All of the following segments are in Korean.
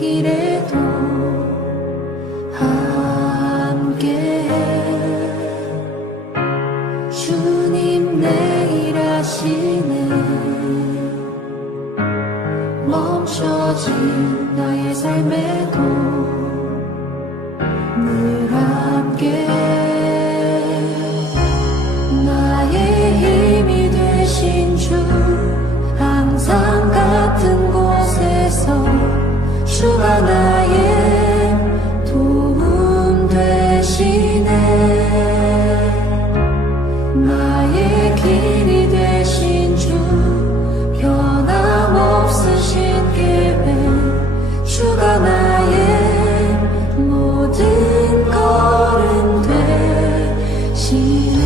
길에도 함께해. 주님 내 일하시네. 멈춰진 나의 삶에도 늘 함께해. 나의 힘이 되신 주, 항상 같은 곳에서 주가 나의 도움 되시네. 나의 길이 되신 주, 변함없으신 계획, 주가 나의 모든 걸음 되시네.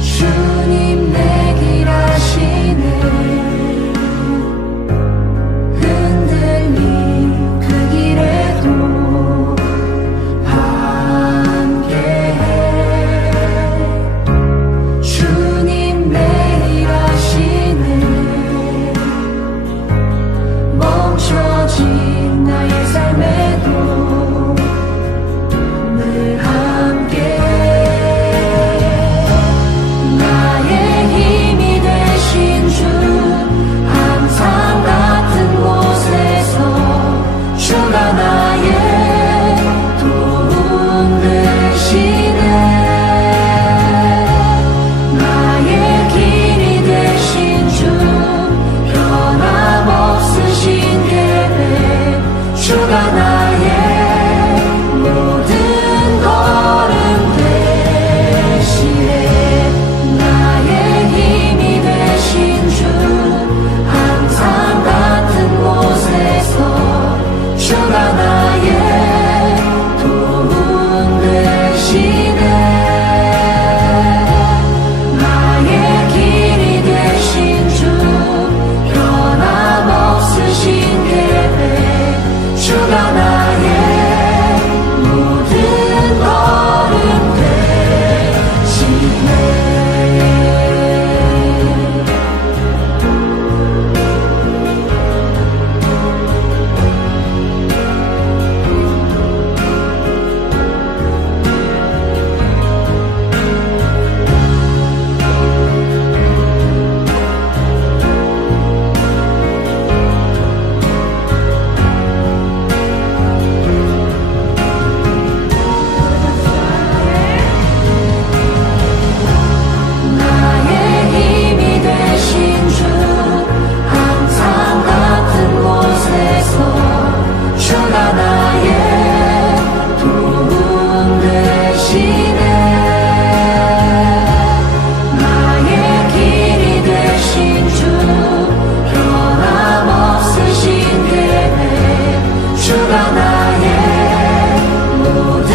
주님 내 길 아시네. 흔들린 그 길에도 함께해. 주님 내 일 아시네. 멈춰진 나의 삶에도 늘 함께해. 나의 힘이 되신 주, 항상 같은 곳에서 주가 나의 도움 되시네. 나의 길이 되신 주, 변함없으신 계획, 주가 나의 모든 걸음 되시네. 나의 힘이 되신 주, 항상 같은 곳에서 주가 나의 도움 되시네. 나의 길이 되신 주, 변함없으신 계획, 주가 나의 모든 걸음 되시네. 나의 힘이 되신 주, 항상 같은 곳에서 주가 나의 도움 되시네. 나의 길이 되신 주, 변함없으신 계획, 주가 나의 모든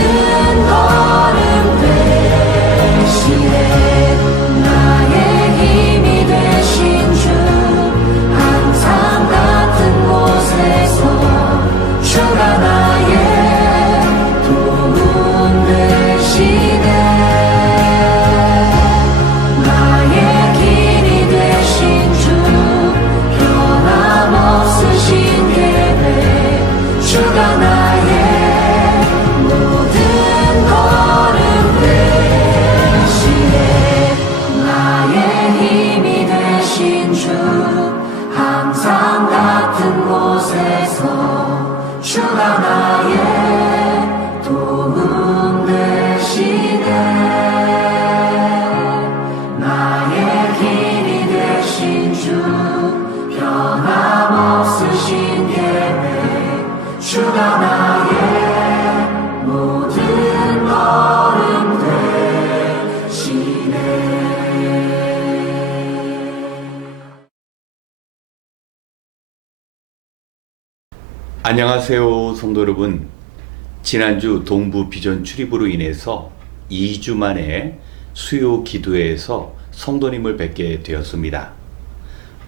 걸음 되시네. 나의 힘이 되신 주, 항상 같은 곳에서 주가 나의 도움 되시네. 나의 길이 되신 주, 변함없으신 계획, 주가 나의 모든 걸음 되시네. 나의 힘이 되신 주, 항상 같은 곳에서 주가 나의 도움 되시네. 나의 길이 되신 주, 변함없으신 계획, 주가 나의 모든 걸음 되시네. 안녕하세요, 성도 여러분. 지난주 동부 비전 출입으로 인해서 2주 만에 수요 기도회에서 성도님을 뵙게 되었습니다.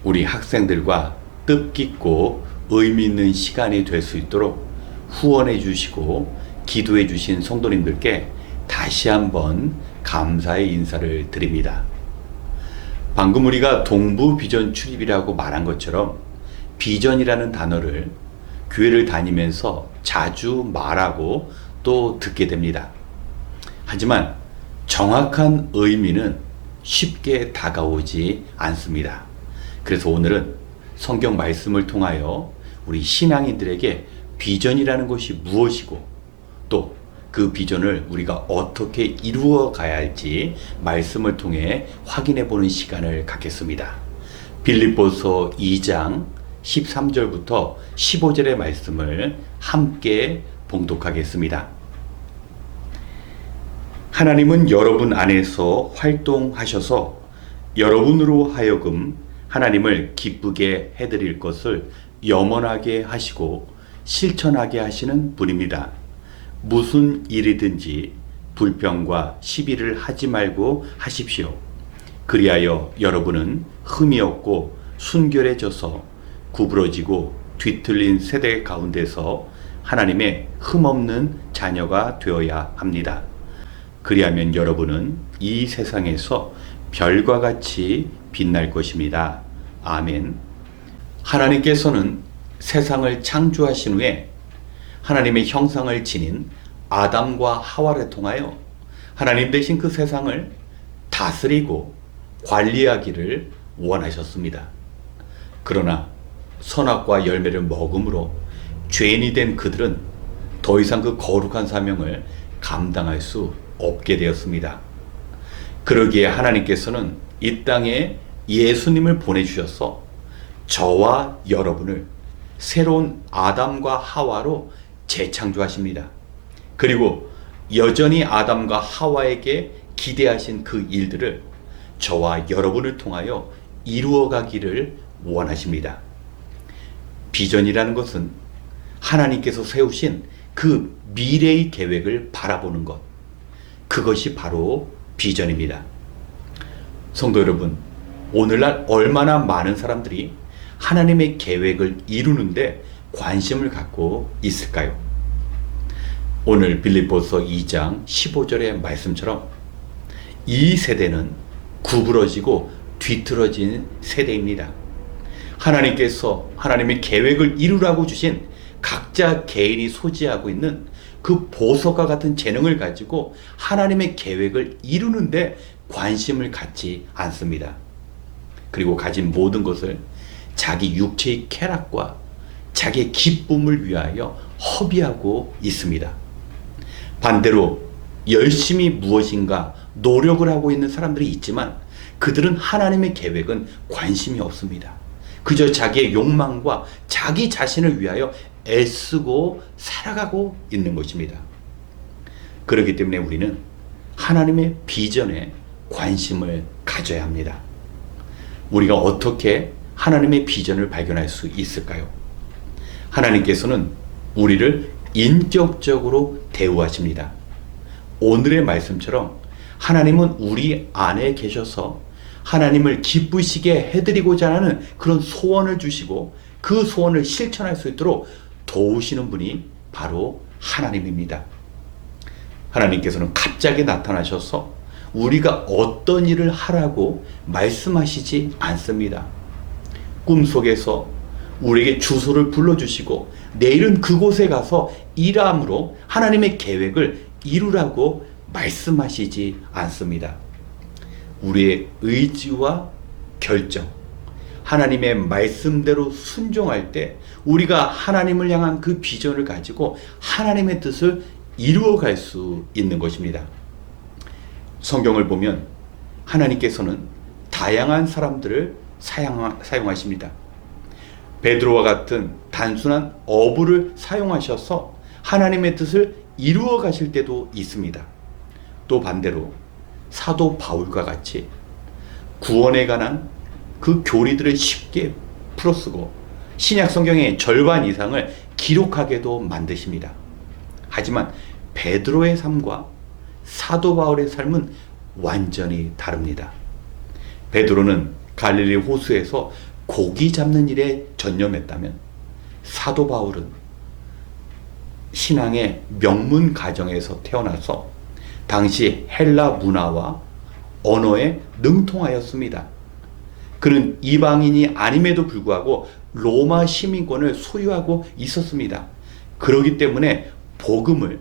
우리 학생들과 뜻깊고 의미 있는 시간이 될 수 있도록 후원해 주시고 기도해 주신 성도님들께 다시 한번 감사의 인사를 드립니다. 방금 우리가 동부 비전 출입이라고 말한 것처럼 비전이라는 단어를 교회를 다니면서 자주 말하고 또 듣게 됩니다. 하지만 정확한 의미는 쉽게 다가오지 않습니다. 그래서 오늘은 성경 말씀을 통하여 우리 신앙인들에게 비전이라는 것이 무엇이고 또 그 비전을 우리가 어떻게 이루어 가야 할지 말씀을 통해 확인해 보는 시간을 갖겠습니다. 빌립보서 2장 13절부터 15절의 말씀을 함께 봉독하겠습니다. 하나님은 여러분 안에서 활동하셔서 여러분으로 하여금 하나님을 기쁘게 해드릴 것을 염원하게 하시고 실천하게 하시는 분입니다. 무슨 일이든지 불평과 시비를 하지 말고 하십시오. 그리하여 여러분은 흠이 없고 순결해져서 구부러지고 뒤틀린 세대 가운데서 하나님의 흠없는 자녀가 되어야 합니다. 그리하면 여러분은 이 세상에서 별과 같이 빛날 것입니다. 아멘. 하나님께서는 세상을 창조하신 후에 하나님의 형상을 지닌 아담과 하와를 통하여 하나님 대신 그 세상을 다스리고 관리하기를 원하셨습니다. 그러나 선악과 열매를 먹음으로 죄인이 된 그들은 더 이상 그 거룩한 사명을 감당할 수 없게 되었습니다. 그러기에 하나님께서는 이 땅에 예수님을 보내주셔서 저와 여러분을 새로운 아담과 하와로 재창조하십니다. 그리고 여전히 아담과 하와에게 기대하신 그 일들을 저와 여러분을 통하여 이루어가기를 원하십니다. 비전이라는 것은 하나님께서 세우신 그 미래의 계획을 바라보는 것, 그것이 바로 비전입니다. 성도 여러분, 오늘날 얼마나 많은 사람들이 하나님의 계획을 이루는데 관심을 갖고 있을까요? 오늘 빌립보서 2장 15절의 말씀처럼 이 세대는 구부러지고 뒤틀어진 세대입니다. 하나님께서 하나님의 계획을 이루라고 주신 각자 개인이 소지하고 있는 그 보석과 같은 재능을 가지고 하나님의 계획을 이루는데 관심을 갖지 않습니다. 그리고 가진 모든 것을 자기 육체의 쾌락과 자기의 기쁨을 위하여 허비하고 있습니다. 반대로 열심히 무엇인가 노력을 하고 있는 사람들이 있지만 그들은 하나님의 계획은 관심이 없습니다. 그저 자기의 욕망과 자기 자신을 위하여 애쓰고 살아가고 있는 것입니다. 그렇기 때문에 우리는 하나님의 비전에 관심을 가져야 합니다. 우리가 어떻게 하나님의 비전을 발견할 수 있을까요? 하나님께서는 우리를 인격적으로 대우하십니다. 오늘의 말씀처럼 하나님은 우리 안에 계셔서 하나님을 기쁘시게 해드리고자 하는 그런 소원을 주시고 그 소원을 실천할 수 있도록 도우시는 분이 바로 하나님입니다. 하나님께서는 갑자기 나타나셔서 우리가 어떤 일을 하라고 말씀하시지 않습니다. 꿈속에서 우리에게 주소를 불러주시고 내일은 그곳에 가서 일함으로 하나님의 계획을 이루라고 말씀하시지 않습니다. 우리의 의지와 결정, 하나님의 말씀대로 순종할 때 우리가 하나님을 향한 그 비전을 가지고 하나님의 뜻을 이루어갈 수 있는 것입니다. 성경을 보면 하나님께서는 다양한 사람들을 사용하십니다. 베드로와 같은 단순한 어부를 사용하셔서 하나님의 뜻을 이루어 가실 때도 있습니다. 또 반대로 사도 바울과 같이 구원에 관한 그 교리들을 쉽게 풀어쓰고 신약 성경의 절반 이상을 기록하게도 만드십니다. 하지만 베드로의 삶과 사도 바울의 삶은 완전히 다릅니다. 베드로는 갈릴리 호수에서 고기 잡는 일에 전념했다면 사도 바울은 신앙의 명문 가정에서 태어나서 당시 헬라 문화와 언어에 능통하였습니다. 그는 이방인이 아님에도 불구하고 로마 시민권을 소유하고 있었습니다. 그렇기 때문에 복음을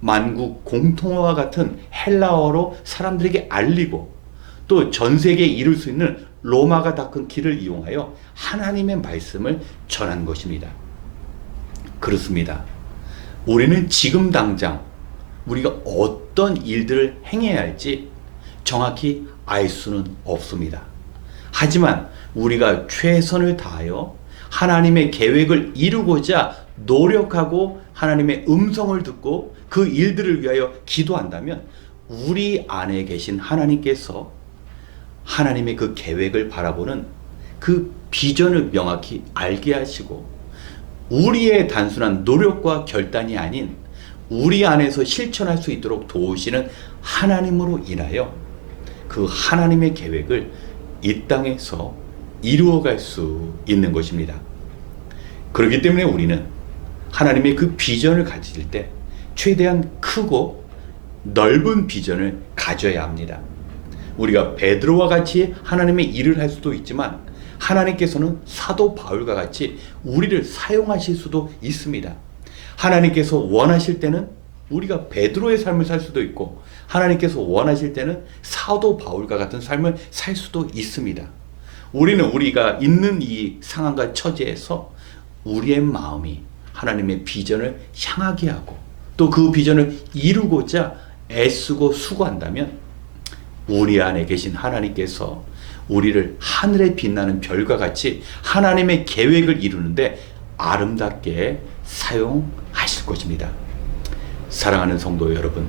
만국 공통어와 같은 헬라어로 사람들에게 알리고 또 전 세계에 이룰 수 있는 로마가 닦은 길을 이용하여 하나님의 말씀을 전한 것입니다. 그렇습니다. 우리는 지금 당장 우리가 어떤 일들을 행해야 할지 정확히 알 수는 없습니다. 하지만 우리가 최선을 다하여 하나님의 계획을 이루고자 노력하고 하나님의 음성을 듣고 그 일들을 위하여 기도한다면 우리 안에 계신 하나님께서 하나님의 그 계획을 바라보는 그 비전을 명확히 알게 하시고 우리의 단순한 노력과 결단이 아닌 우리 안에서 실천할 수 있도록 도우시는 하나님으로 인하여 그 하나님의 계획을 이 땅에서 이루어갈 수 있는 것입니다. 그렇기 때문에 우리는 하나님의 그 비전을 가질 때 최대한 크고 넓은 비전을 가져야 합니다. 우리가 베드로와 같이 하나님의 일을 할 수도 있지만 하나님께서는 사도 바울과 같이 우리를 사용하실 수도 있습니다. 하나님께서 원하실 때는 우리가 베드로의 삶을 살 수도 있고 하나님께서 원하실 때는 사도 바울과 같은 삶을 살 수도 있습니다. 우리는 우리가 있는 이 상황과 처지에서 우리의 마음이 하나님의 비전을 향하게 하고 또 그 비전을 이루고자 애쓰고 수고한다면 우리 안에 계신 하나님께서 우리를 하늘에 빛나는 별과 같이 하나님의 계획을 이루는데 아름답게 사용하실 것입니다. 사랑하는 성도 여러분,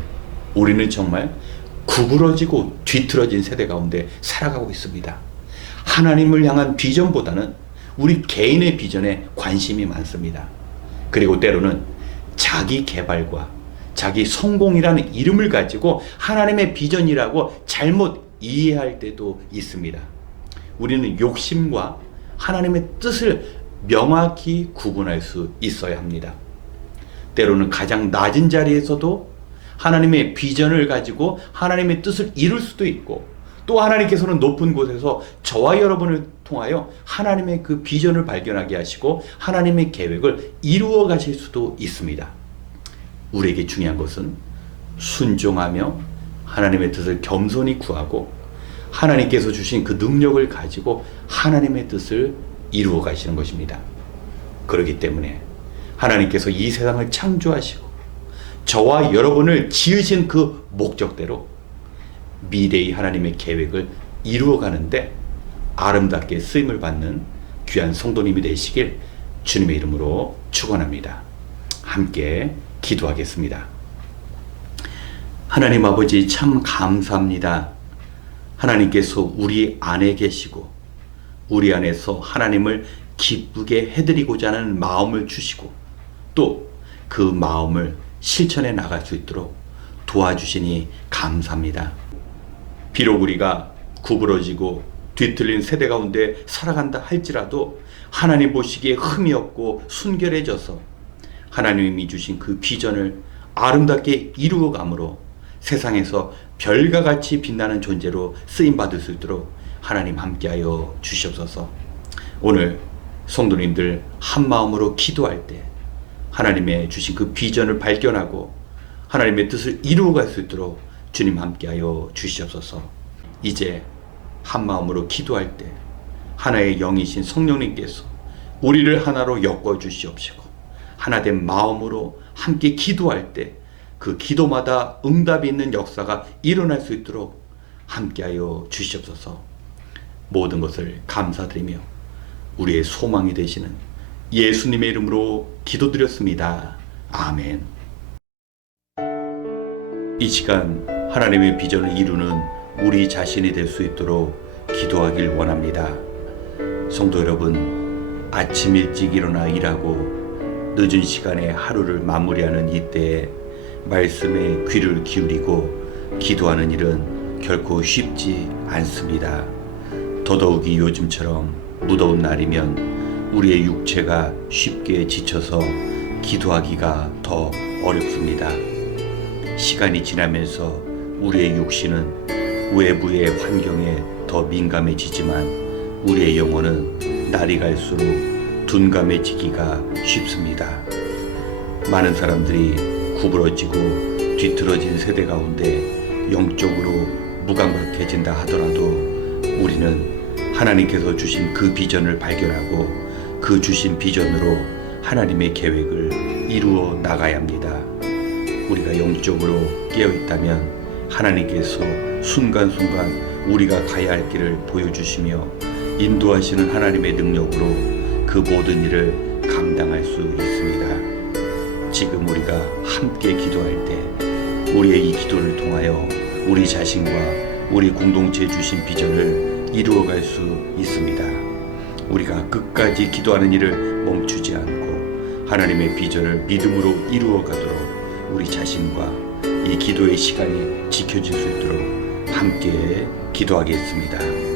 우리는 정말 구부러지고 뒤틀어진 세대 가운데 살아가고 있습니다. 하나님을 향한 비전보다는 우리 개인의 비전에 관심이 많습니다. 그리고 때로는 자기 개발과 자기 성공이라는 이름을 가지고 하나님의 비전이라고 잘못 이해할 때도 있습니다. 우리는 욕심과 하나님의 뜻을 명확히 구분할 수 있어야 합니다. 때로는 가장 낮은 자리에서도 하나님의 비전을 가지고 하나님의 뜻을 이룰 수도 있고 또 하나님께서는 높은 곳에서 저와 여러분을 통하여 하나님의 그 비전을 발견하게 하시고 하나님의 계획을 이루어 가실 수도 있습니다. 우리에게 중요한 것은 순종하며 하나님의 뜻을 겸손히 구하고 하나님께서 주신 그 능력을 가지고 하나님의 뜻을 이루어 가시는 것입니다. 그렇기 때문에 하나님께서 이 세상을 창조하시고 저와 여러분을 지으신 그 목적대로 미래의 하나님의 계획을 이루어 가는데 아름답게 쓰임을 받는 귀한 성도님이 되시길 주님의 이름으로 축원합니다. 함께 기도하겠습니다. 하나님 아버지 참 감사합니다. 하나님께서 우리 안에 계시고 우리 안에서 하나님을 기쁘게 해드리고자 하는 마음을 주시고 또 그 마음을 실천해 나갈 수 있도록 도와주시니 감사합니다. 비록 우리가 구부러지고 뒤틀린 세대 가운데 살아간다 할지라도 하나님 보시기에 흠이 없고 순결해져서 하나님이 주신 그 비전을 아름답게 이루어감으로 세상에서 별과 같이 빛나는 존재로 쓰임받을 수 있도록 하나님 함께하여 주시옵소서. 오늘 성도님들 한마음으로 기도할 때 하나님의 주신 그 비전을 발견하고 하나님의 뜻을 이루어갈 수 있도록 주님 함께하여 주시옵소서. 이제 한마음으로 기도할 때 하나의 영이신 성령님께서 우리를 하나로 엮어 주시옵시고 하나된 마음으로 함께 기도할 때 그 기도마다 응답이 있는 역사가 일어날 수 있도록 함께하여 주시옵소서. 모든 것을 감사드리며 우리의 소망이 되시는 예수님의 이름으로 기도드렸습니다. 아멘. 이 시간 하나님의 비전을 이루는 우리 자신이 될 수 있도록 기도하길 원합니다. 성도 여러분, 아침 일찍 일어나 일하고 늦은 시간에 하루를 마무리하는 이때에 말씀에 귀를 기울이고 기도하는 일은 결코 쉽지 않습니다. 더더욱이 요즘처럼 무더운 날이면 우리의 육체가 쉽게 지쳐서 기도하기가 더 어렵습니다. 시간이 지나면서 우리의 육신은 외부의 환경에 더 민감해지지만 우리의 영혼은 날이 갈수록 둔감해지기가 쉽습니다. 많은 사람들이 구부러지고 뒤틀어진 세대 가운데 영적으로 무감각해진다 하더라도 우리는 하나님께서 주신 그 비전을 발견하고 그 주신 비전으로 하나님의 계획을 이루어 나가야 합니다. 우리가 영적으로 깨어있다면 하나님께서 순간순간 우리가 가야 할 길을 보여주시며 인도하시는 하나님의 능력으로 그 모든 일을 감당할 수 있습니다. 지금 우리가 함께 기도할 때 우리의 이 기도를 통하여 우리 자신과 우리 공동체에 주신 비전을 이루어갈 수 있습니다. 우리가 끝까지 기도하는 일을 멈추지 않고 하나님의 비전을 믿음으로 이루어가도록 우리 자신과 이 기도의 시간이 지켜질 수 있도록 함께 기도하겠습니다.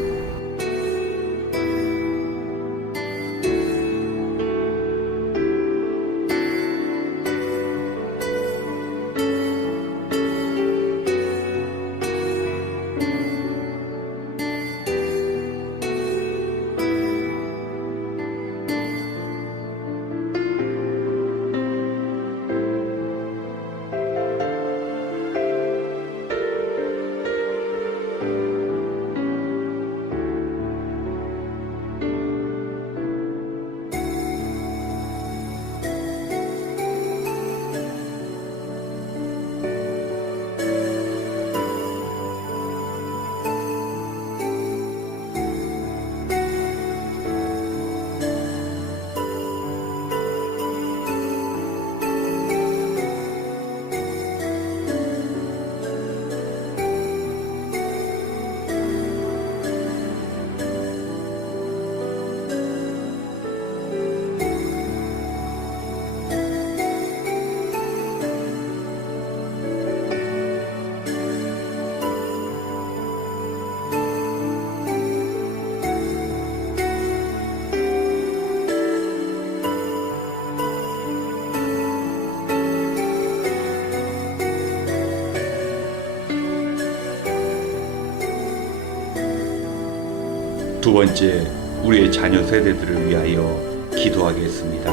두 번째, 우리의 자녀 세대들을 위하여 기도하겠습니다.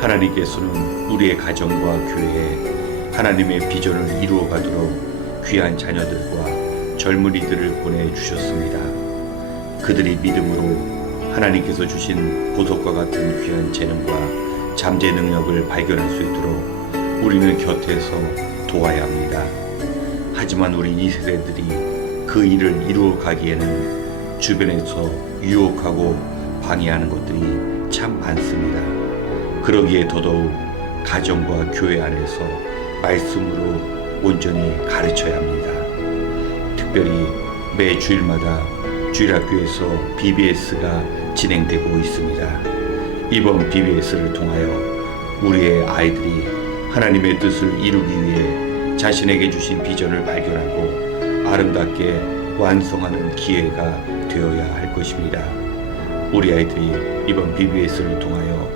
하나님께서는 우리의 가정과 교회에 하나님의 비전을 이루어가도록 귀한 자녀들과 젊은이들을 보내주셨습니다. 그들이 믿음으로 하나님께서 주신 보석과 같은 귀한 재능과 잠재 능력을 발견할 수 있도록 우리는 곁에서 도와야 합니다. 하지만 우리 이 세대들이 그 일을 이루어 가기에는 주변에서 유혹하고 방해하는 것들이 참 많습니다. 그러기에 더더욱 가정과 교회 안에서 말씀으로 온전히 가르쳐야 합니다. 특별히 매 주일마다 주일학교에서 BBS가 진행되고 있습니다. 이번 BBS를 통하여 우리의 아이들이 하나님의 뜻을 이루기 위해 자신에게 주신 비전을 발견하고 아름답게 완성하는 기회가 되어야 할 것입니다. 우리 아이들이 이번 BBS를 통하여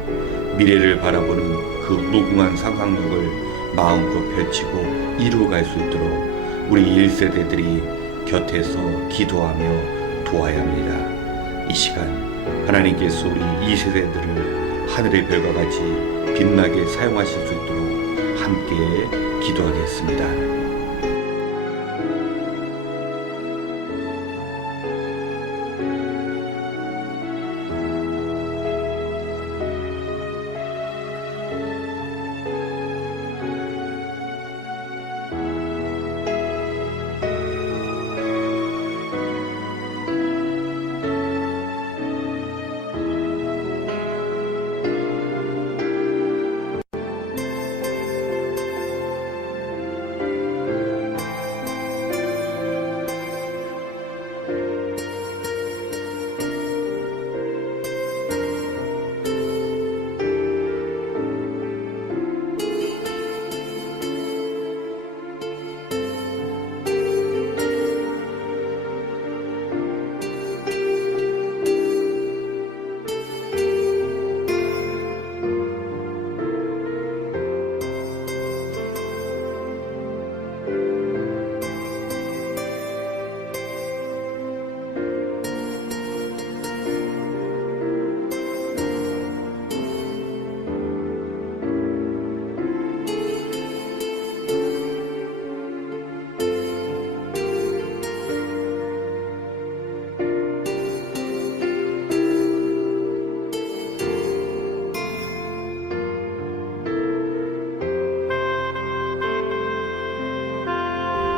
미래를 바라보는 그 무궁한 상상력을 마음껏 펼치고 이루어갈 수 있도록 우리 1세대들이 곁에서 기도하며 도와야 합니다. 이 시간 하나님께서 우리 2세대들을 하늘의 별과 같이 빛나게 사용하실 수 있도록 함께 기도하겠습니다.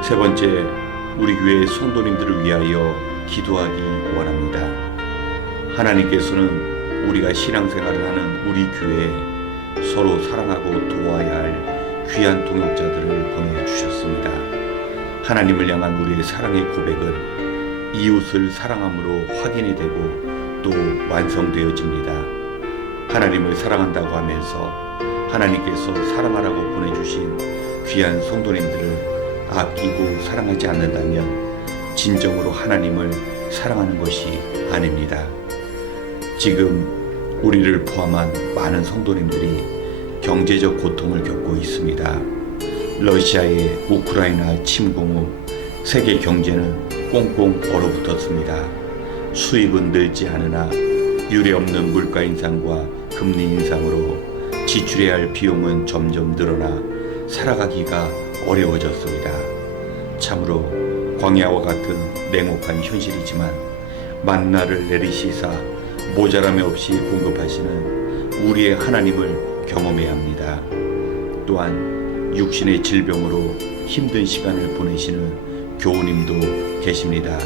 세 번째, 우리 교회 성도님들을 위하여 기도하기 원합니다. 하나님께서는 우리가 신앙생활을 하는 우리 교회에 서로 사랑하고 도와야 할 귀한 동역자들을 보내주셨습니다. 하나님을 향한 우리의 사랑의 고백은 이웃을 사랑함으로 확인이 되고 또 완성되어집니다. 하나님을 사랑한다고 하면서 하나님께서 사랑하라고 보내주신 귀한 성도님들을 아끼고 사랑하지 않는다면 진정으로 하나님을 사랑하는 것이 아닙니다. 지금 우리를 포함한 많은 성도님들이 경제적 고통을 겪고 있습니다. 러시아의 우크라이나 침공 후 세계 경제는 꽁꽁 얼어붙었습니다. 수입은 늘지 않으나 유례없는 물가 인상과 금리 인상으로 지출해야 할 비용은 점점 늘어나 살아가기가 어려워졌습니다. 참으로 광야와 같은 냉혹한 현실이지만 만나를 내리시사 모자람이 없이 공급하시는 우리의 하나님을 경험해야 합니다. 또한 육신의 질병으로 힘든 시간을 보내시는 교우님도 계십니다.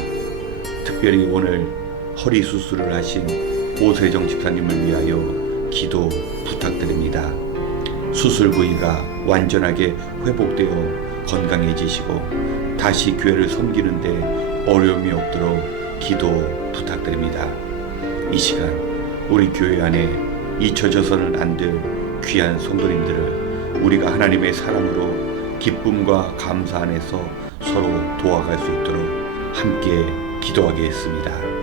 특별히 오늘 허리 수술을 하신 오세정 집사님을 위하여 기도 부탁드립니다. 수술 부위가 완전하게 회복되어 건강해지시고 다시 교회를 섬기는데 어려움이 없도록 기도 부탁드립니다. 이 시간 우리 교회 안에 잊혀져서는 안 될 귀한 성도님들을 우리가 하나님의 사랑으로 기쁨과 감사 안에서 서로 도와갈 수 있도록 함께 기도하겠습니다.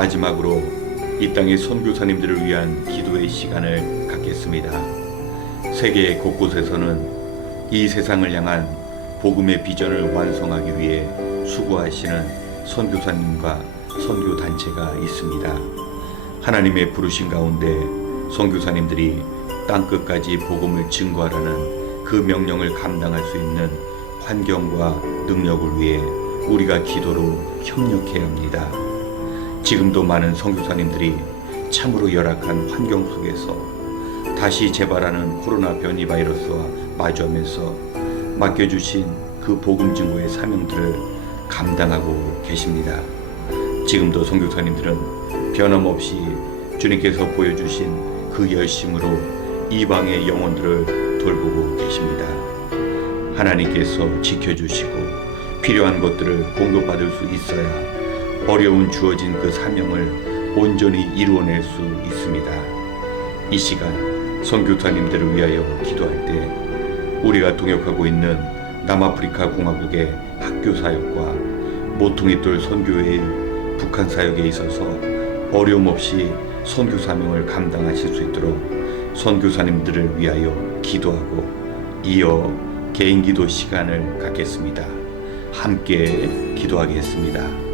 마지막으로 이 땅의 선교사님들을 위한 기도의 시간을 갖겠습니다. 세계 곳곳에서는 이 세상을 향한 복음의 비전을 완성하기 위해 수고하시는 선교사님과 선교단체가 있습니다. 하나님의 부르신 가운데 선교사님들이 땅끝까지 복음을 증거하라는 그 명령을 감당할 수 있는 환경과 능력을 위해 우리가 기도로 협력해야 합니다. 지금도 많은 선교사님들이 참으로 열악한 환경 속에서 다시 재발하는 코로나 변이 바이러스와 마주하면서 맡겨주신 그 복음 증거의 사명들을 감당하고 계십니다. 지금도 선교사님들은 변함없이 주님께서 보여주신 그 열심으로 이방의 영혼들을 돌보고 계십니다. 하나님께서 지켜주시고 필요한 것들을 공급받을 수 있어야 어려운 주어진 그 사명을 온전히 이루어낼 수 있습니다. 이 시간 선교사님들을 위하여 기도할 때 우리가 동역하고 있는 남아프리카 공화국의 학교 사역과 모퉁이돌 선교회의 북한 사역에 있어서 어려움 없이 선교 사명을 감당하실 수 있도록 선교사님들을 위하여 기도하고 이어 개인 기도 시간을 갖겠습니다. 함께 기도하겠습니다.